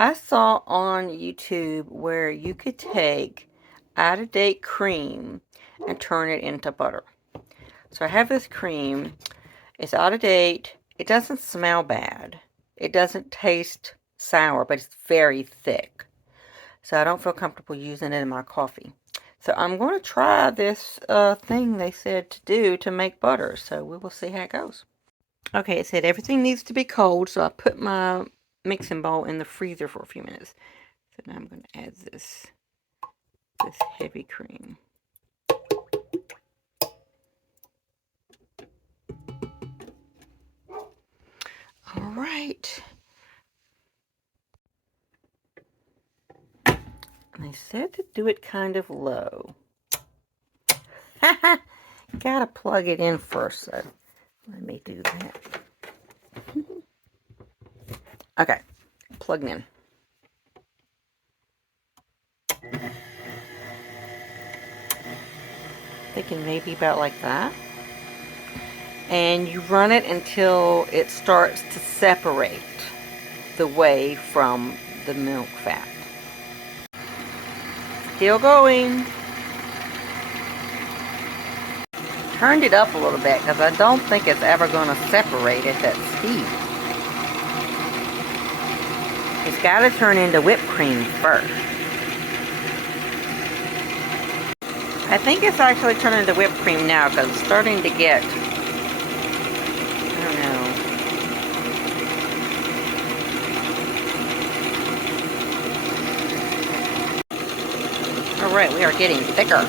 I saw on YouTube where you could take out-of-date cream and turn it into butter. So I have this cream. It's out of date. It doesn't smell bad. It doesn't taste sour, but it's very thick. So I don't feel comfortable using it in my coffee. So I'm going to try this thing they said to do to make butter. So we will see how it goes. Okay, it said everything needs to be cold. So I put my mixing bowl in the freezer for a few minutes. So now I'm going to add this heavy cream. All right. They said to do it kind of low. Gotta plug it in first, so let me do that. Okay, plugged in. Thinking maybe about like that. And you run it until it starts to separate the whey from the milk fat. Still going. Turned it up a little bit because I don't think it's ever going to separate at that speed. It's got to turn into whipped cream first. I think it's actually turning into whipped cream now because it's starting to get, I don't know. Alright, we are getting thicker.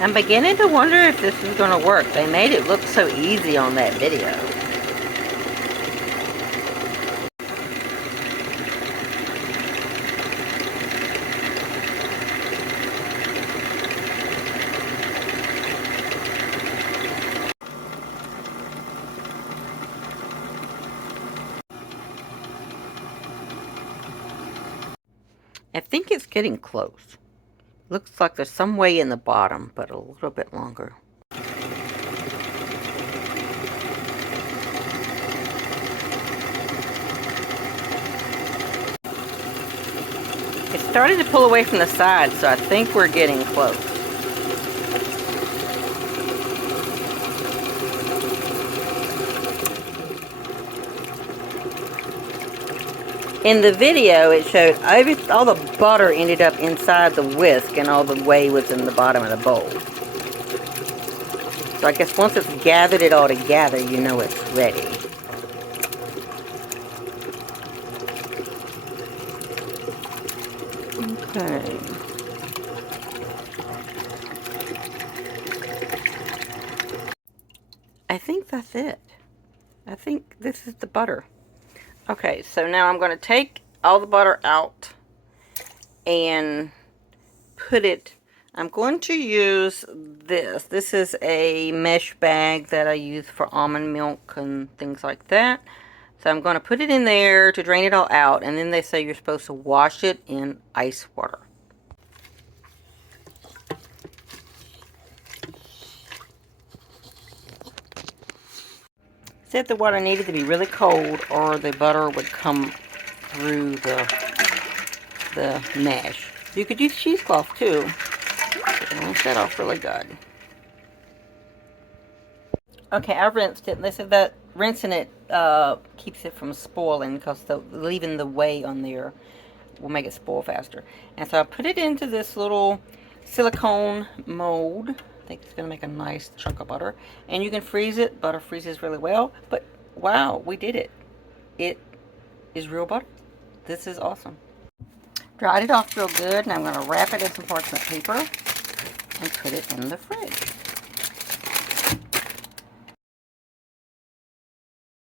I'm beginning to wonder if this is going to work. They made it look so easy on that video. I think it's getting close. Looks like there's some way in the bottom, but a little bit longer. It's starting to pull away from the side, so I think we're getting close. In the video, it showed all the butter ended up inside the whisk and all the whey was in the bottom of the bowl. So I guess once it's gathered it all together, you know it's ready. Okay. I think that's it. I think this is the butter. Okay, so now I'm going to take all the butter out and put it, I'm going to use this. This is a mesh bag that I use for almond milk and things like that. So I'm going to put it in there to drain it all out, and then they say you're supposed to wash it in ice water. Said the water needed to be really cold or the butter would come through the mesh. You could use cheesecloth too. It will set off really good. Okay, I rinsed it. And they said that rinsing it keeps it from spoiling because leaving the whey on there will make it spoil faster. And so I put it into this little silicone mold. I think it's going to make a nice chunk of butter. And you can freeze it. Butter freezes really well. But wow, we did it. It is real butter. This is awesome. Dried it off real good, and I'm going to wrap it in some parchment paper and put it in the fridge.